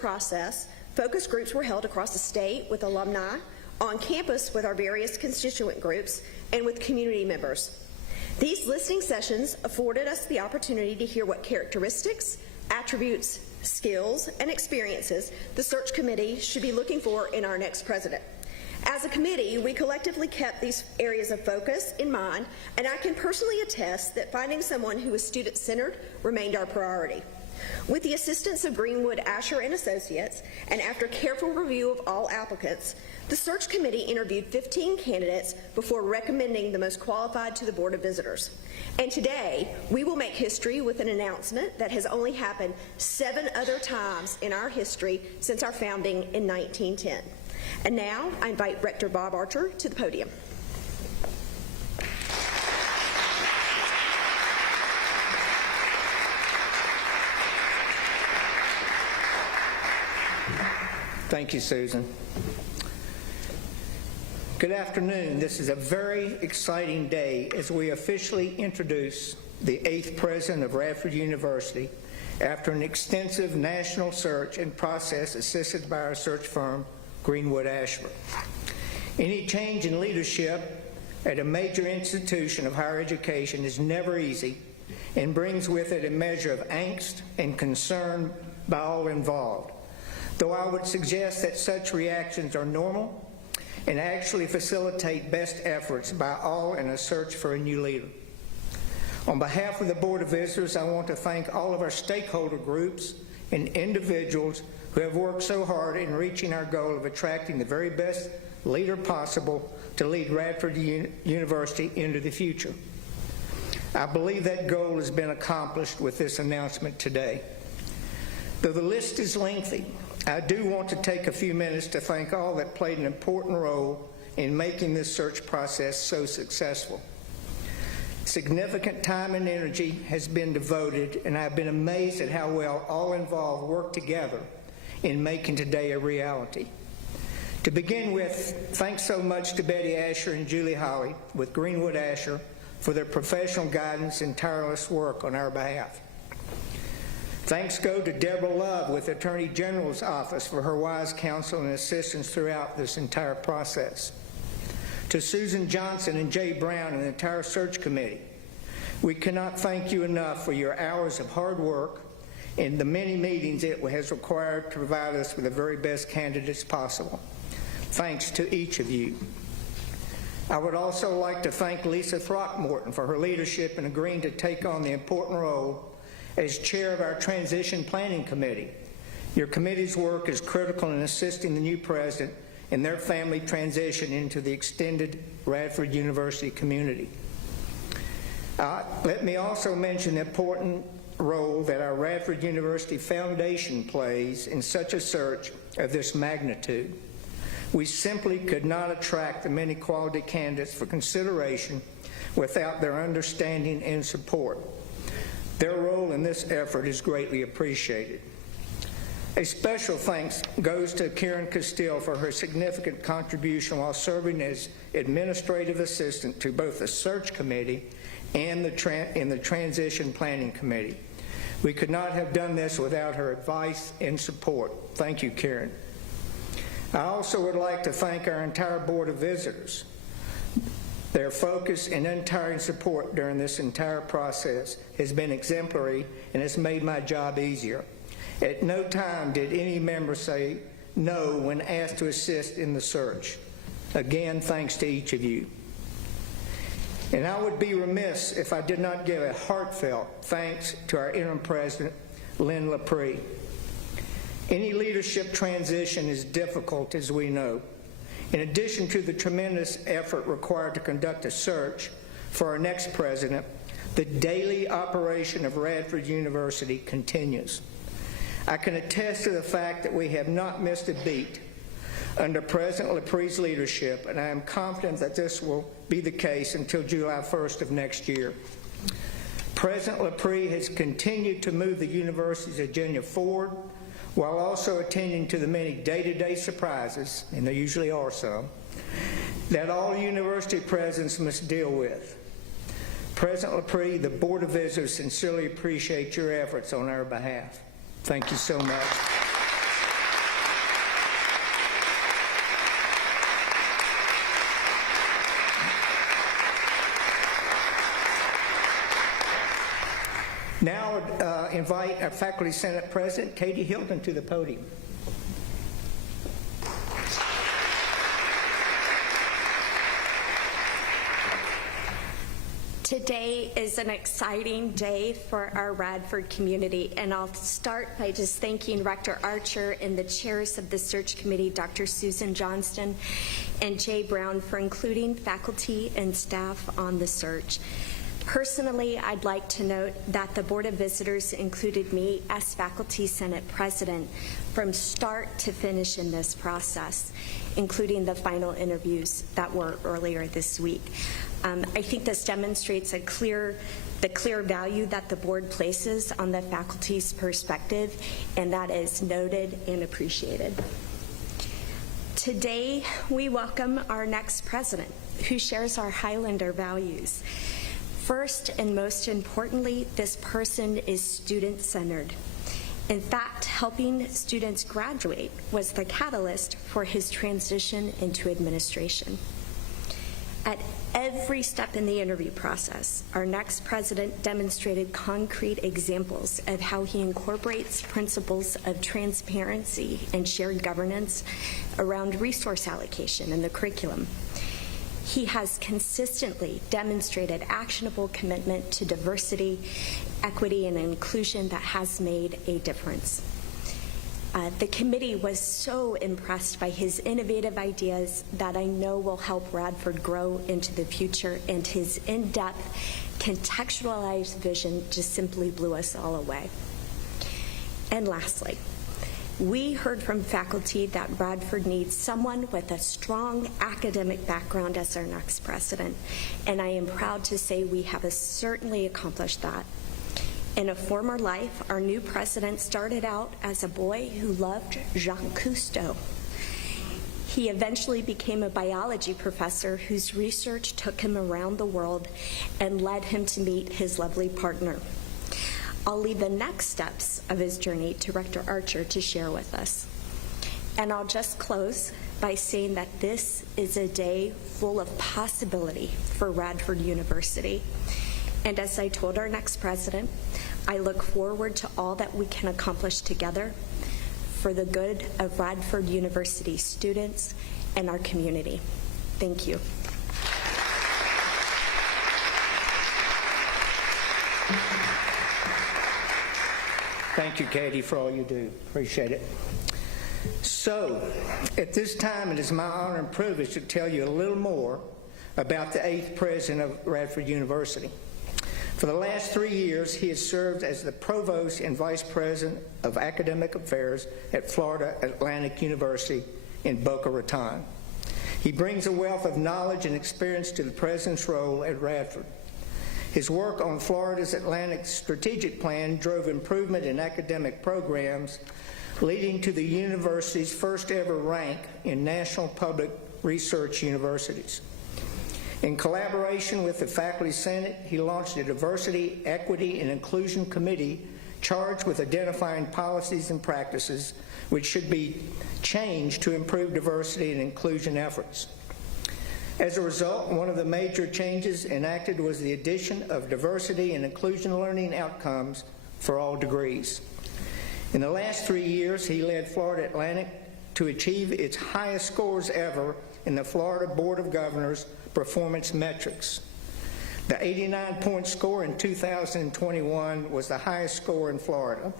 process, focus groups were held across the state with alumni, on campus with our various constituent groups, and with community members. These listening sessions afforded us the opportunity to hear what characteristics, attributes, skills, and experiences the search committee should be looking for in our next president. As a committee, we collectively kept these areas of focus in mind, and I can personally attest that finding someone who is student-centered remained our priority. With the assistance of Greenwood, Asher & Associates, and after careful review of all applicants, the search committee interviewed 15 candidates before recommending the most qualified to the Board of Visitors. And today, we will make history with an announcement that has only happened 7 other times in our history since our founding in 1910. And now, I invite Rector Bob Archer to the podium. Thank you, Susan. Good afternoon. This is a very exciting day as we officially introduce the 8th president of Radford University after an extensive national search and process assisted by our search firm, Greenwood Asher. Any change in leadership at a major institution of higher education is never easy and brings with it a measure of angst and concern by all involved. Though I would suggest that such reactions are normal and actually facilitate best efforts by all in a search for a new leader. On behalf of the Board of Visitors, I want to thank all of our stakeholder groups and individuals who have worked so hard in reaching our goal of attracting the very best leader possible to lead Radford University into the future. I believe that goal has been accomplished with this announcement today. Though the list is lengthy, I do want to take a few minutes to thank all that played an important role in making this search process so successful. Significant time and energy has been devoted, and I've been amazed at how well all involved worked together in making today a reality. To begin with, thanks so much to Betty Asher and Julie Holly with Greenwood Asher for their professional guidance and tireless work on our behalf. Thanks go to Deborah Love with Attorney General's Office for her wise counsel and assistance throughout this entire process. To Susan Johnson and Jay Brown and the entire search committee, we cannot thank you enough for your hours of hard work and the many meetings it has required to provide us with the very best candidates possible. Thanks to each of you. I would also like to thank Lisa Throckmorton for her leadership in agreeing to take on the important role as chair of our Transition Planning Committee. Your committee's work is critical in assisting the new president in their family transition into the extended Radford University community. Let me also mention the important role that our Radford University Foundation plays in such a search of this magnitude. We simply could not attract the many quality candidates for consideration without their understanding and support. Their role in this effort is greatly appreciated. A special thanks goes to Karen Castile for her significant contribution while serving as administrative assistant to both the search committee and the transition planning committee. We could not have done this without her advice and support. Thank you, Karen. I also would like to thank our entire Board of Visitors. Their focus and untiring support during this entire process has been exemplary and has made my job easier. At no time did any member say no when asked to assist in the search. Again, thanks to each of you. And I would be remiss if I did not give a heartfelt thanks to our interim president, Lynn Lapre. Any leadership transition is difficult, as we know. In addition to the tremendous effort required to conduct a search for our next president, the daily operation of Radford University continues. I can attest to the fact that we have not missed a beat under President Lapre's leadership, and I am confident that this will be the case until July 1st of next year. President Lapre has continued to move the university's agenda forward while also attending to the many day-to-day surprises, and there usually are some, that all university presidents must deal with. President Lapre, the Board of Visitors sincerely appreciate your efforts on our behalf. Thank you so much. Now I invite our Faculty Senate President, Katie Hilton, to the podium. Today is an exciting day for our Radford community, and I'll start by just thanking Rector Archer and the chairs of the search committee, Dr. Susan Johnston and Jay Brown, for including faculty and staff on the search. Personally, I'd like to note that the Board of Visitors included me as Faculty Senate President from start to finish in this process, including the final interviews that were earlier this week. I think this demonstrates the clear value that the board places on the faculty's perspective, and that is noted and appreciated. Today, we welcome our next president, who shares our Highlander values. First and most importantly, this person is student-centered. In fact, helping students graduate was the catalyst for his transition into administration. At every step in the interview process, our next president demonstrated concrete examples of how he incorporates principles of transparency and shared governance around resource allocation in the curriculum. He has consistently demonstrated actionable commitment to diversity, equity, and inclusion that has made a difference. The committee was so impressed by his innovative ideas that I know will help Radford grow into the future, and his in-depth, contextualized vision just simply blew us all away. And lastly, we heard from faculty that Radford needs someone with a strong academic background as our next president, and I am proud to say we have certainly accomplished that. In a former life, our new president started out as a boy who loved Jacques Cousteau. He eventually became a biology professor whose research took him around the world and led him to meet his lovely partner. I'll leave the next steps of his journey to Rector Archer to share with us. And I'll just close by saying that this is a day full of possibility for Radford University. And as I told our next president, I look forward to all that we can accomplish together for the good of Radford University students and our community. Thank you. Thank you, Katie, for all you do. Appreciate it. So, at this time, it is my honor and privilege to tell you a little more about the 8th president of Radford University. For the last 3 years, he has served as the Provost and Vice President of Academic Affairs at Florida Atlantic University in Boca Raton. He brings a wealth of knowledge and experience to the President's role at Radford. His work on Florida's Atlantic Strategic Plan drove improvement in academic programs, leading to the university's first ever rank in National Public Research Universities. In collaboration with the Faculty Senate, he launched a Diversity, Equity, and Inclusion Committee charged with identifying policies and practices which should be changed to improve diversity and inclusion efforts. As a result, one of the major changes enacted was the addition of diversity and inclusion learning outcomes for all degrees. In the last 3 years, he led Florida Atlantic to achieve its highest scores ever in the Florida Board of Governors performance metrics. The 89-point score in 2021 was the highest score in Florida.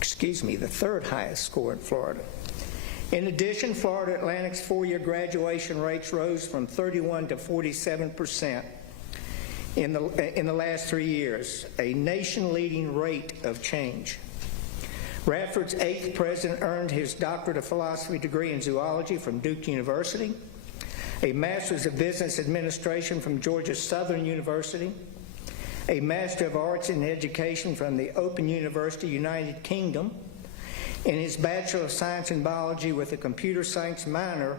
The third highest score in Florida. In addition, Florida Atlantic's 4-year graduation rates rose from 31% to 47% in the last 3 years, a nation-leading rate of change. Radford's 8th president earned his Doctorate of Philosophy degree in zoology from Duke University, a Master's of Business Administration from Georgia Southern University, a Master of Arts in Education from the Open University, United Kingdom, and his Bachelor of Science in Biology with a Computer Science minor,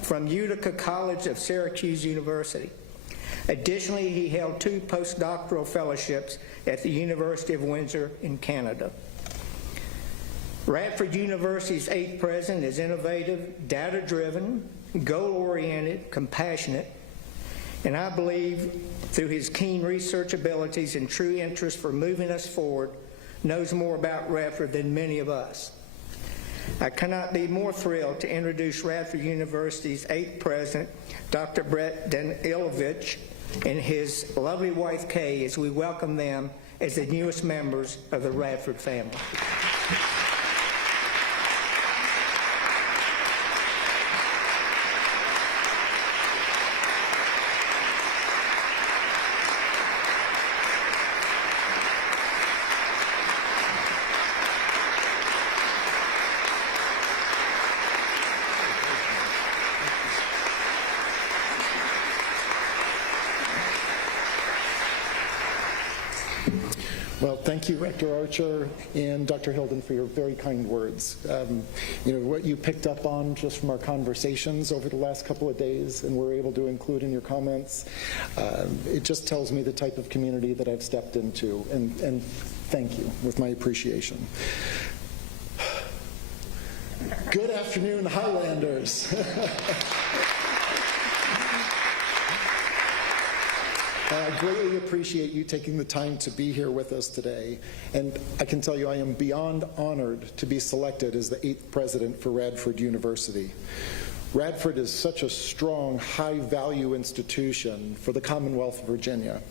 from Utica College of Syracuse University. Additionally, he held 2 postdoctoral fellowships at the University of Windsor in Canada. Radford University's 8th president is innovative, data-driven, goal-oriented, compassionate. And I believe through his keen research abilities and true interest for moving us forward, knows more about Radford than many of us. I cannot be more thrilled to introduce Radford University's 8th president, Dr. Brett Danilovich, and his lovely wife, Kay, as we welcome them as the newest members of the Radford family. Well, thank you, Rector Archer and Dr. Hilden, for your very kind words. What you picked up on just from our conversations over the last couple of days and were able to include in your comments, it just tells me the type of community that I've stepped into, and thank you, with my appreciation. Good afternoon, Highlanders. I greatly appreciate you taking the time to be here with us today, and I can tell you I am beyond honored to be selected as the 8th president for Radford University. Radford is such a strong, high-value institution for the Commonwealth of Virginia.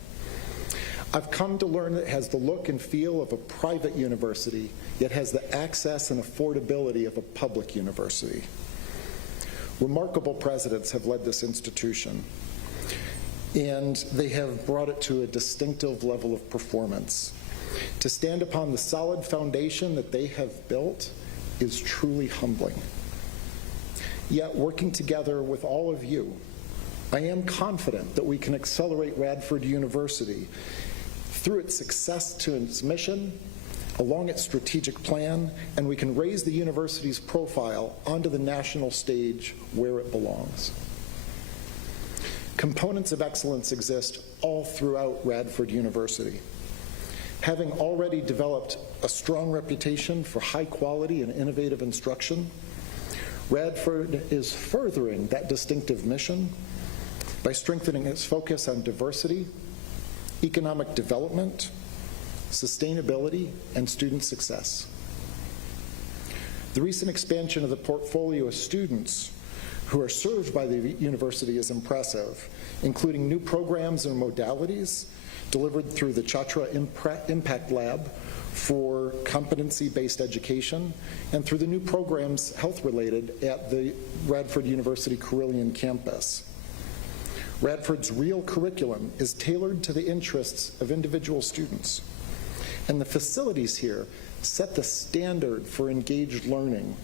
I've come to learn that it has the look and feel of a private university, yet has the access and affordability of a public university. Remarkable presidents have led this institution, and they have brought it to a distinctive level of performance. To stand upon the solid foundation that they have built is truly humbling. Yet, working together with all of you, I am confident that we can accelerate Radford University through its success to its mission, along its strategic plan, and we can raise the university's profile onto the national stage where it belongs. Components of excellence exist all throughout Radford University. Having already developed a strong reputation for high quality and innovative instruction, Radford is furthering that distinctive mission by strengthening its focus on diversity, economic development, sustainability, and student success. The recent expansion of the portfolio of students who are served by the university is impressive, including new programs and modalities delivered through the Chatra Impact Lab for competency-based education, and through the new programs health-related at the Radford University Carilion campus. Radford's real curriculum is tailored to the interests of individual students, and the facilities here set the standard for engaged learning,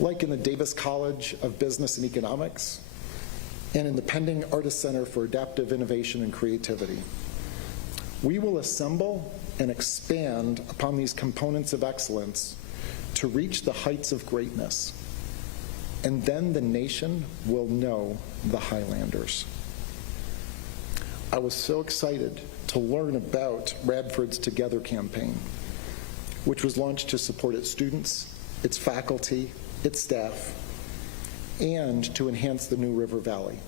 like in the Davis College of Business and Economics, and in the pending Artist Center for Adaptive Innovation and Creativity. We will assemble and expand upon these components of excellence to reach the heights of greatness, and then the nation will know the Highlanders. I was so excited to learn about Radford's Together campaign, which was launched to support its students, its faculty, its staff, and to enhance the New River Valley.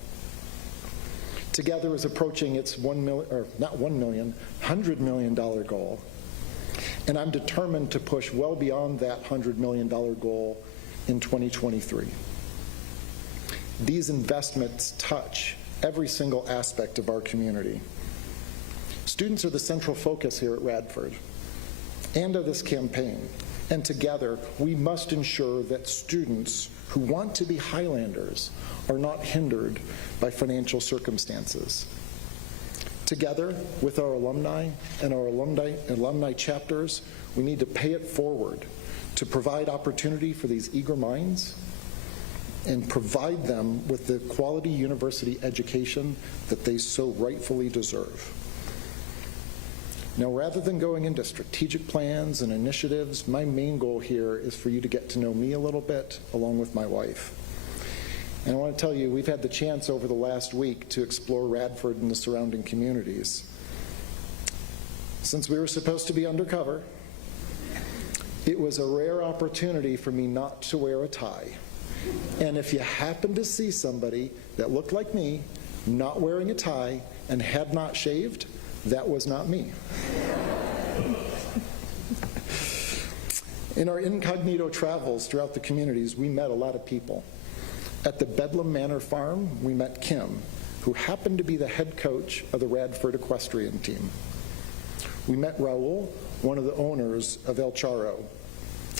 Together is approaching its $100 million goal, and I'm determined to push well beyond that $100 million goal in 2023. These investments touch every single aspect of our community. Students are the central focus here at Radford and of this campaign. And together, we must ensure that students who want to be Highlanders are not hindered by financial circumstances. Together, with our alumni and our alumni chapters, we need to pay it forward to provide opportunity for these eager minds and provide them with the quality university education that they so rightfully deserve. Now, rather than going into strategic plans and initiatives, my main goal here is for you to get to know me a little bit, along with my wife. And I want to tell you, we've had the chance over the last week to explore Radford and the surrounding communities. Since we were supposed to be undercover, it was a rare opportunity for me not to wear a tie. And if you happen to see somebody that looked like me not wearing a tie, and had not shaved, that was not me. In our incognito travels throughout the communities, we met a lot of people. At the Bedlam Manor Farm, we met Kim, who happened to be the head coach of the Radford equestrian team. We met Raul, one of the owners of El Charro,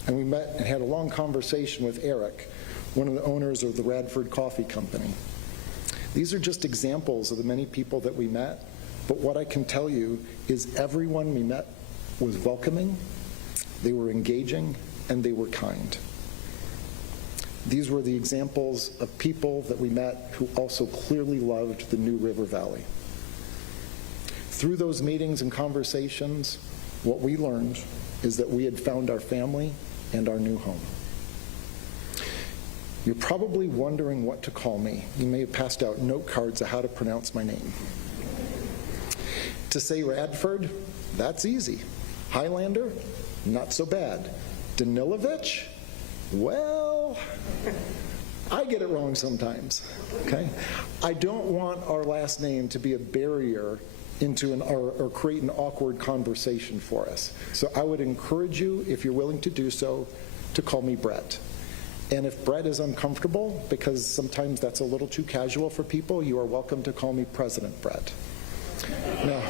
and we met and had a long conversation with Eric, one of the owners of the Radford Coffee Company. These are just examples of the many people that we met, but what I can tell you is everyone we met was welcoming, they were engaging, and they were kind. These were the examples of people that we met who also clearly loved the New River Valley. Through those meetings and conversations, what we learned is that we had found our family and our new home. You're probably wondering what to call me. You may have passed out note cards of how to pronounce my name. To say Radford, that's easy. Highlander, not so bad. Danilovich, well, I get it wrong sometimes, okay? I don't want our last name to be a barrier into or create an awkward conversation for us. So I would encourage you, if you're willing to do so, to call me Brett. And if Brett is uncomfortable, because sometimes that's a little too casual for people, you are welcome to call me President Brett. Now,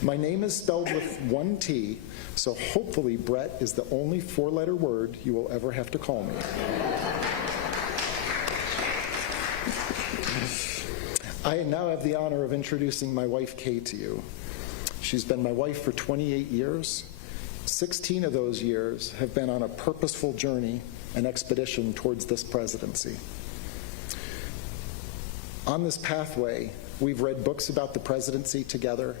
my name is spelled with one T, so hopefully Brett is the only four-letter word you will ever have to call me. I now have the honor of introducing my wife, Kay, to you. She's been my wife for 28 years. 16 of those years have been on a purposeful journey and expedition towards this presidency. On this pathway, we've read books about the presidency together.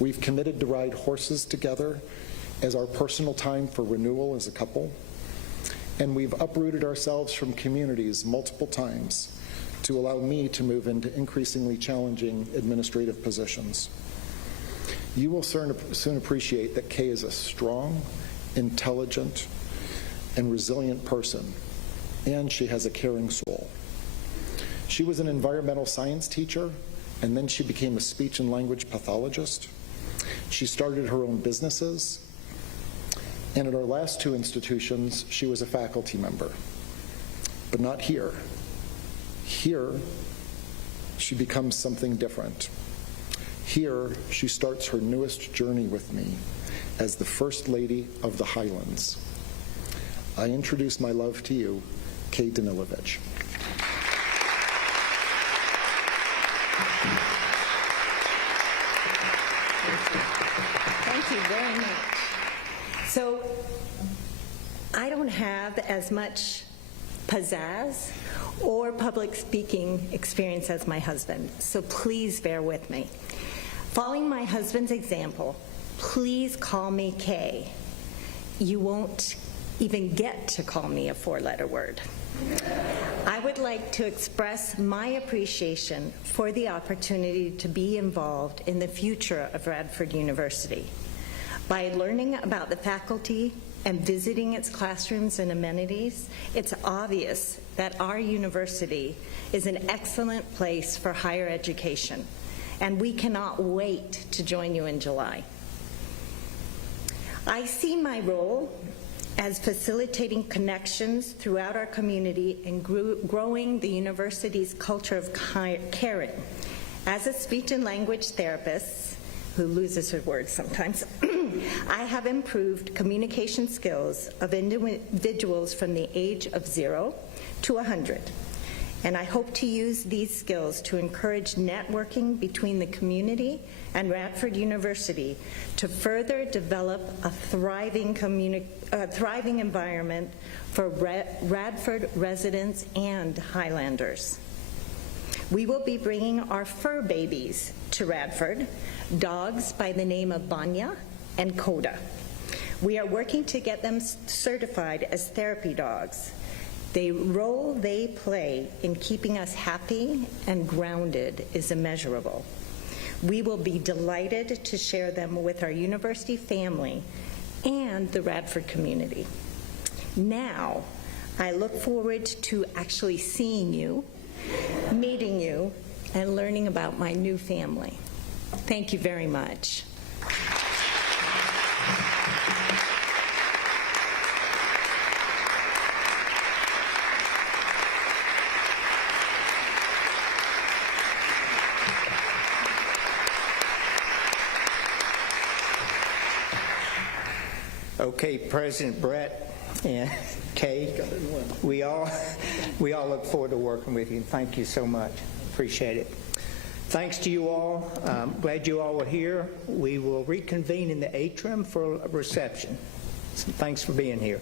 We've committed to ride horses together as our personal time for renewal as a couple. And we've uprooted ourselves from communities multiple times to allow me to move into increasingly challenging administrative positions. You will soon appreciate that Kay is a strong, intelligent, and resilient person, and she has a caring soul. She was an environmental science teacher, and then she became a speech and language pathologist. She started her own businesses, and at our last two institutions, she was a faculty member. But not here. Here, she becomes something different. Here, she starts her newest journey with me as the First Lady of the Highlands. I introduce my love to you, Kay Danilovich. Thank you very much. So, I don't have as much pizzazz or public speaking experience as my husband, so please bear with me. Following my husband's example, please call me Kay. You won't even get to call me a four-letter word. I would like to express my appreciation for the opportunity to be involved in the future of Radford University. By learning about the faculty and visiting its classrooms and amenities, it's obvious that our university is an excellent place for higher education, and we cannot wait to join you in July. I see my role as facilitating connections throughout our community and growing the university's culture of caring. As a speech and language therapist, who loses her words sometimes, I have improved communication skills of individuals from the age of 0 to 100. And I hope to use these skills to encourage networking between the community and Radford University to further develop a thriving environment for Radford residents and Highlanders. We will be bringing our fur babies to Radford, dogs by the name of Banya and Coda. We are working to get them certified as therapy dogs. The role they play in keeping us happy and grounded is immeasurable. We will be delighted to share them with our university family and the Radford community. Now, I look forward to actually seeing you meeting you and learning about my new family. Thank you very much. Okay, President Brett and Kay, we all look forward to working with you. Thank you so much. Appreciate it. Thanks to you all. Glad you all were here. We will reconvene in the atrium for a reception. So thanks for being here.